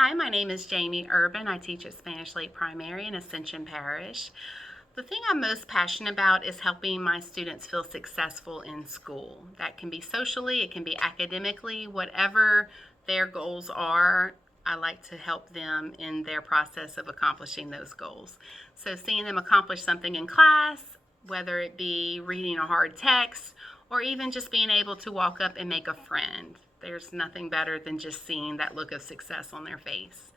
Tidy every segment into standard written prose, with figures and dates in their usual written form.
Hi, my name is JUrban. I teach at Spanish Lake Primary in Ascension Parish. The thing I'm most passionate about is helping my students feel successful in school. That can be socially, it can be academically, whatever their goals are. I like to help them in their process of accomplishing those goals. So seeing them accomplish something in class, whether it be reading a hard text or even just being able to walk up and make a friend. There's nothing better than just seeing that look of success on their face.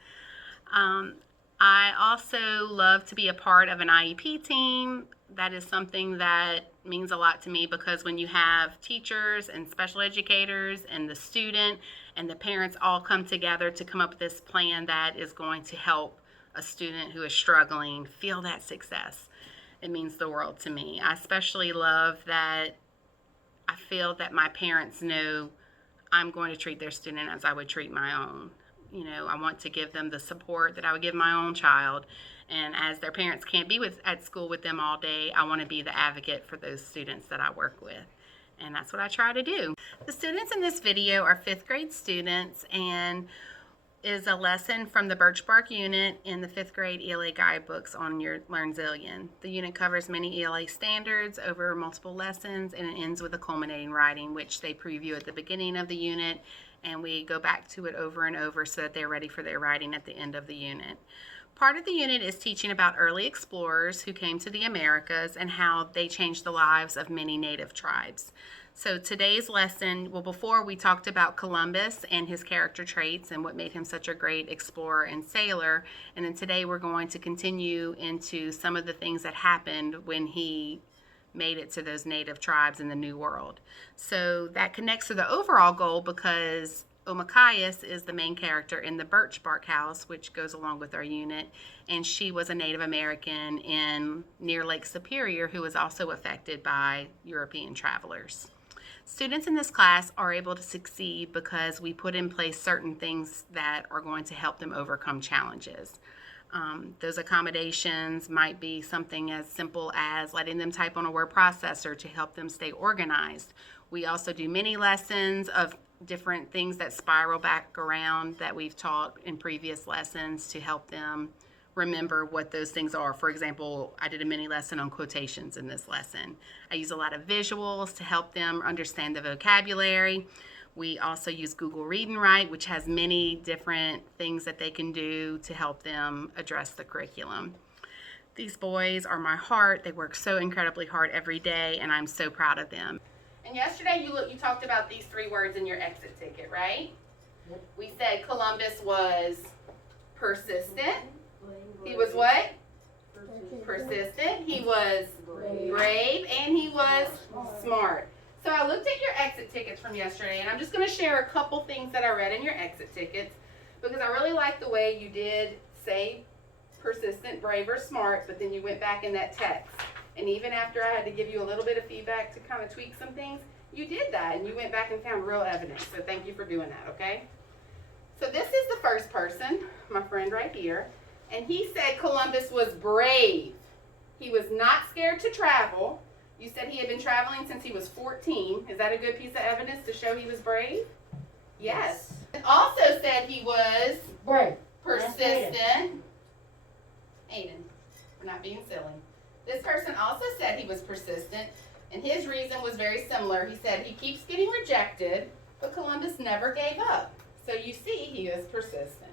Um, I also love to be a part of an IEP team. That is something that means a lot to me because when you have teachers and special educators and the student and the parents all come together to come up with this plan that is going to help a student who is struggling feel that success, it means the world to me. I especially love that I feel that my parents know I'm going to treat their student as I would treat my own. You know, I want to give them the support that I would give my own child. And as their parents can't be at school with them all day, I want to be the advocate for those students that I work with. And that's what I try to do. The students in this video are 5th grade students and is a lesson from the Birch Bark unit in the 5th grade ELA guidebooks on your Learn Zillion. The unit covers many ELA standards over multiple lessons, and it ends with a culminating writing, which they preview at the beginning of the unit, and we go back to it over and over so that they're ready for their writing at the end of the unit. Part of the unit is teaching about early explorers who came to the Americas and how they changed the lives of many native tribes. So today's lesson, well, before we talked about Columbus and his character traits and what made him such a great explorer and sailor, and then today we're going to continue into some of the things that happened when he made it to those native tribes in the New World. So that connects to the overall goal because Omacayas is the main character in the Birch Bark House, which goes along with our unit, and she was a Native American in near Lake Superior who was also affected by European travelers. Students in this class are able to succeed because we put in place certain things that are going to help them overcome challenges. Those accommodations might be something as simple as letting them type on a word processor to help them stay organized. We also do mini lessons of different things that spiral back around that we've taught in previous lessons to help them remember what those things are. For example, I did a mini lesson on quotations in this lesson. I use a lot of visuals to help them understand the vocabulary. We also use Google Read and Write, which has many different things that they can do to help them address the curriculum. These boys are my heart. They work so incredibly hard every day, and I'm so proud of them. And yesterday you talked about these 3 words in your exit ticket, right? We said Columbus was persistent. He was what? Persistent. He was brave, and he was smart. So I looked at your exit tickets from yesterday, and I'm just going to share a couple things that I read in your exit tickets because I really like the way you did say persistent, brave, or smart, but then you went back in that text. And even after I had to give you a little bit of feedback to kind of tweak some things, you did that, and you went back and found real evidence. So thank you for doing that, okay? So this is the first person, my friend right here, and he said Columbus was brave. He was not scared to travel. You said he had been traveling since he was 14. Is that a good piece of evidence to show he was brave? Yes. It also said he was brave, persistent. Aiden, we're not being silly. This person also said he was persistent, and his reason was very similar. He said he keeps getting rejected, but Columbus never gave up. So you see, he is persistent.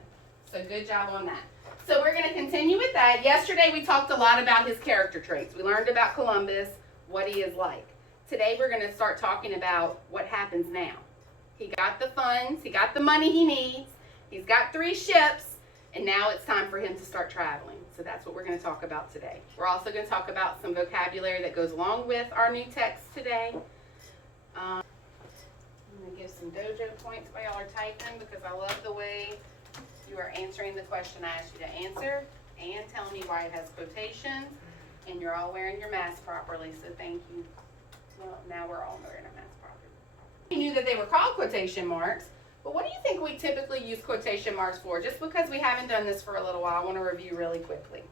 So good job on that. So we're going to continue with that. Yesterday we talked a lot about his character traits. We learned about Columbus, what he is like. Today we're going to start talking about what happens now. He got the funds, he got the money he needs, he's got 3 ships, and now it's time for him to start traveling. So that's what we're going to talk about today. We're also going to talk about some vocabulary that goes along with our new text today. I'm going to give some dojo points while y'all are typing because I love the way you are answering the question I asked you to answer and telling me why it has quotations, and you're all wearing your mask properly, so thank you. Well, now we're all wearing our mask properly. You knew that they were called quotation marks, but what do you think we typically use quotation marks for? Just because we haven't done this for a little while, I want to review really quickly.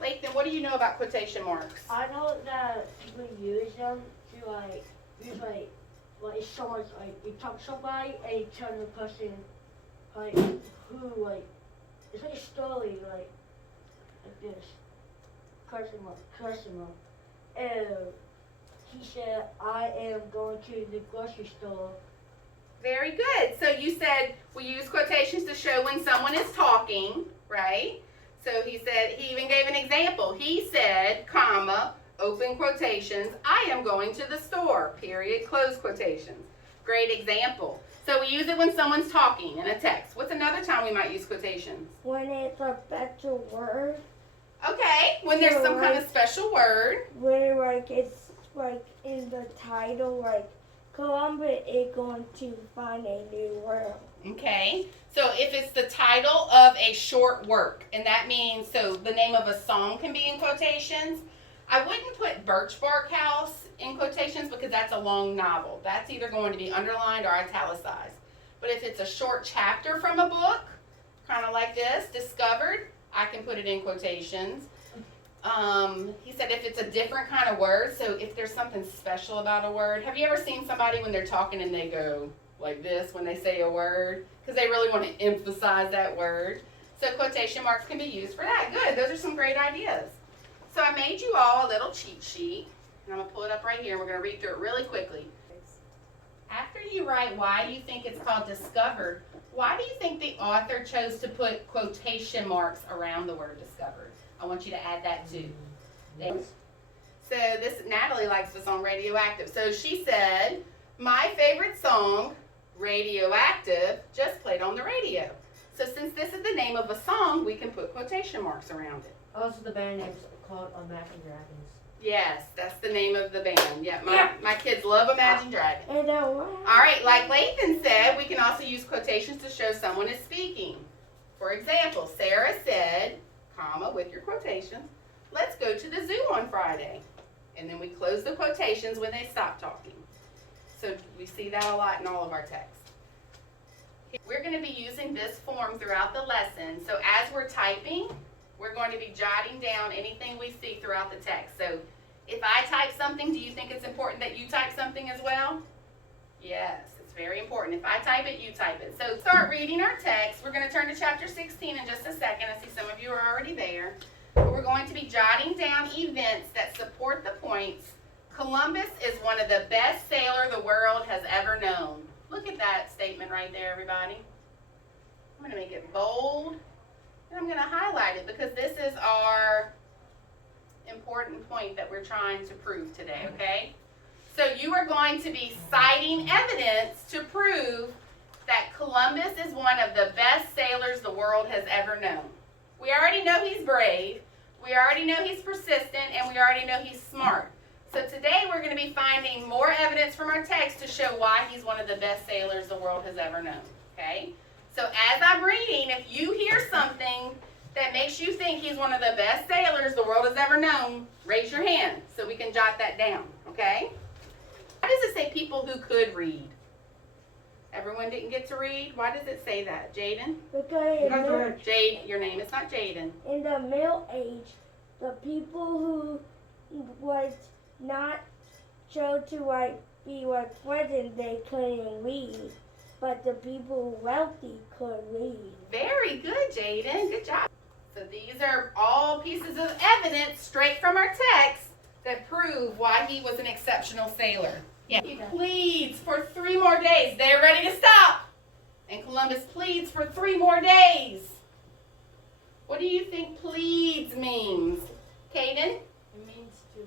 Lathan, what do you know about quotation marks? I know that people use them to use if someone's you talk to somebody and you tell the person who it's like a story, like this. Question mark. And he said, I am going to the grocery store. Very good. So you said we use quotations to show when someone is talking, right? So he said, he even gave an example. He said, comma, open quotations, I am going to the store, period, close quotations. Great example. So we use it when someone's talking in a text. What's another time we might use quotations? When it's a special word. Okay, when there's some kind of special word. When like it's like in the title, like Columbus is going to find a new world. Okay, so if it's the title of a short work, and that means, so the name of a song can be in quotations. I wouldn't put Birch Bark House in quotations because that's a long novel. That's either going to be underlined or italicized. But if it's a short chapter from a book, kind of like this, Discovered, I can put it in quotations. He said if it's a different kind of word, so if there's something special about a word. Have you ever seen somebody when they're talking and they go like this when they say a word? Because they really want to emphasize that word. So quotation marks can be used for that. Good, those are some great ideas. So I made you all a little cheat sheet, and I'm going to pull it up right here, and we're going to read through it really quickly. After you write why you think it's called Discovered, why do you think the author chose to put quotation marks around the word discovered? I want you to add that too. Thanks. So Natalie likes the song Radioactive. So she said, my favorite song, Radioactive, just played on the radio. So since this is the name of a song, we can put quotation marks around it. Also, the band name's called Imagine Dragons. Yes, that's the name of the band. Yeah, my kids love Imagine Dragons. And All right, like Lathan said, we can also use quotations to show someone is speaking. For example, Sarah said, comma, with your quotations, let's go to the zoo on Friday. And then we close the quotations when they stop talking. So we see that a lot in all of our texts. We're going to be using this form throughout the lesson. So as we're typing, we're going to be jotting down anything we see throughout the text. So if I type something, do you think it's important that you type something as well? Yes, it's very important. If I type it, you type it. So start reading our text. We're going to turn to chapter 16 in just a second. I see some of you are already there. But we're going to be jotting down events that support the points. Columbus is one of the best sailors the world has ever known. Look at that statement right there, everybody. I'm going to make it bold. And I'm going to highlight it because this is our important point that we're trying to prove today, okay? So you are going to be citing evidence to prove that Columbus is one of the best sailors the world has ever known. We already know he's brave, we already know he's persistent, and we already know he's smart. So today we're going to be finding more evidence from our text to show why he's one of the best sailors the world has ever known, okay? So as I'm reading, if you hear something that makes you think he's one of the best sailors the world has ever known, raise your hand so we can jot that down, okay? Why does it say people who could read? Everyone didn't get to read? Why does it say that? Jaden? Because Jade, your name is not Jaden. in the Middle Age, the people who was not chose to be president, they couldn't read. But the people wealthy could read. Very good, Jaden. Good job. So these are all pieces of evidence straight from our text that prove why he was an exceptional sailor. Yeah. He pleads for 3 more days. They're ready to stop. And Columbus pleads for 3 more days. What do you think pleads means? Caden? It means to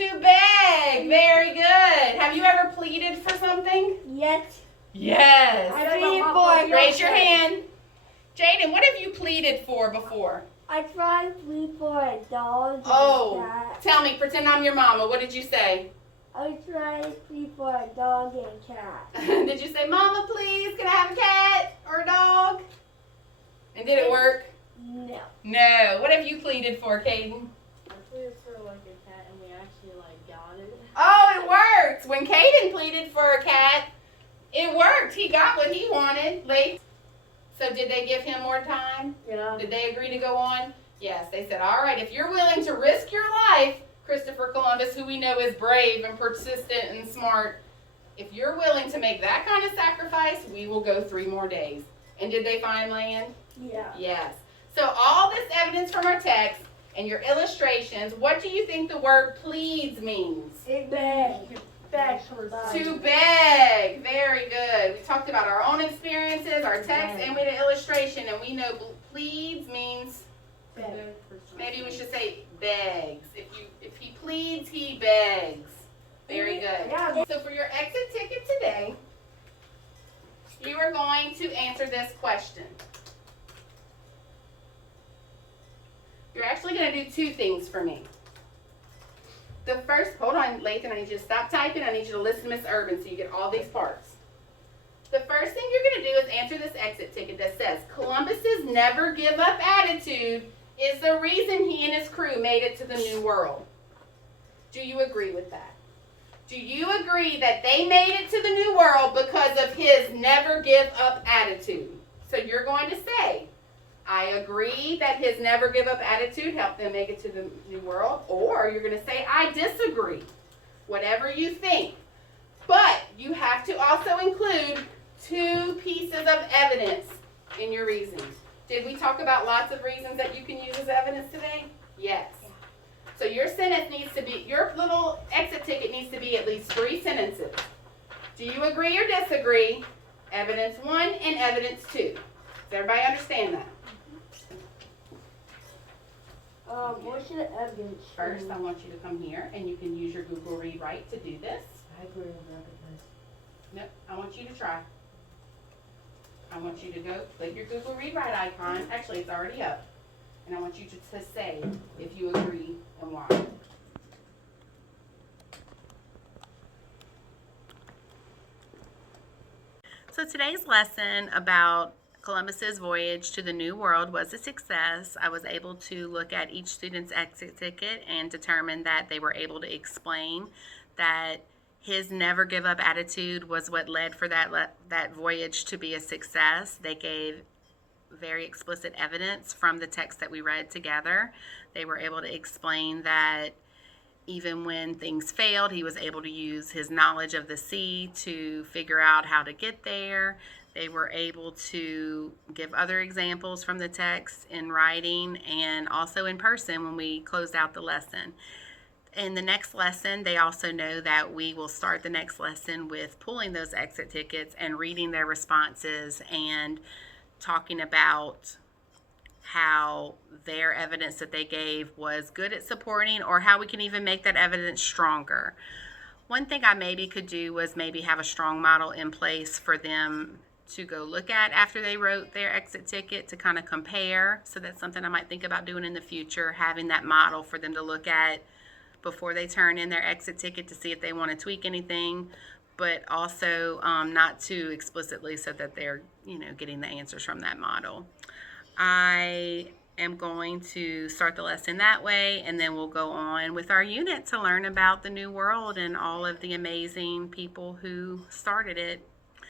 beg. To beg. Very good. Have you ever pleaded for something? Yes. Yes. I plead for Raise your hand. Jaden, what have you pleaded for before? I tried to plead for a dog and Oh, a cat. tell me, pretend I'm your mama. What did you say? I tried to plead for a dog and a cat. Did you say, Mama, please, can I have a cat or a dog? And did it work? No. No. What have you pleaded for, Caden? I pleaded for like a cat and we actually got it. Oh, it worked. When Caden pleaded for a cat, it worked. He got what he wanted. Late. So did they give him more time? Yeah. Did they agree to go on? Yes. They said, all right, if you're willing to risk your life, Christopher Columbus, who we know is brave and persistent and smart, if you're willing to make that kind of sacrifice, we will go 3 more days. And did they find land? Yeah. Yes. So all this evidence from our text and your illustrations, what do you think the word pleads means? It beg. Beg somebody. To beg. Very good. We talked about our own experiences, our text, and we did illustration, and we know pleads means, maybe we should say begs. If he pleads, he begs. Very good. Yeah. So for your exit ticket today, you are going to answer this question. You're actually going to do two things for me. The first, hold on, Lathan, I need you to stop typing. I need you to listen to Miss Urban so you get all these parts. The first thing you're going to do is answer this exit ticket that says, Columbus's never give up attitude is the reason he and his crew made it to the New World. Do you agree with that? Do you agree that they made it to the New World because of his never give up attitude? So you're going to say, I agree that his never give up attitude helped them make it to the New World, or you're going to say, I disagree. Whatever you think. But you have to also include two pieces of evidence in your reasoning. Did we talk about lots of reasons that you can use as evidence today? Yes. So your sentence needs to be, your little exit ticket needs to be at least 3 sentences. Do you agree or disagree? Evidence 1 and evidence 2. Does everybody understand that? What should the evidence show? First, I want you to come here, and you can use your Google Read Write to do this. I agree with that. Nope, I want you to try. I want you to go, click your Google Read Write icon. Actually, it's already up. And I want you to say if you agree and why. So today's lesson about Columbus's voyage to the New World was a success. I was able to look at each student's exit ticket and determine that they were able to explain that his never give up attitude was what led for that voyage to be a success. They gave very explicit evidence from the text that we read together. They were able to explain that even when things failed, he was able to use his knowledge of the sea to figure out how to get there. They were able to give other examples from the text in writing and also in person when we closed out the lesson. In the next lesson, they also know that we will start the next lesson with pulling those exit tickets and reading their responses and talking about how their evidence that they gave was good at supporting, or how we can even make that evidence stronger. One thing I maybe could do was maybe have a strong model in place for them to go look at after they wrote their exit ticket to kind of compare. So that's something I might think about doing in the future, having that model for them to look at before they turn in their exit ticket to see if they want to tweak anything, but also not too explicitly so that they're, getting the answers from that model. I am going to start the lesson that way, and then we'll go on with our unit to learn about the New World and all of the amazing people who started it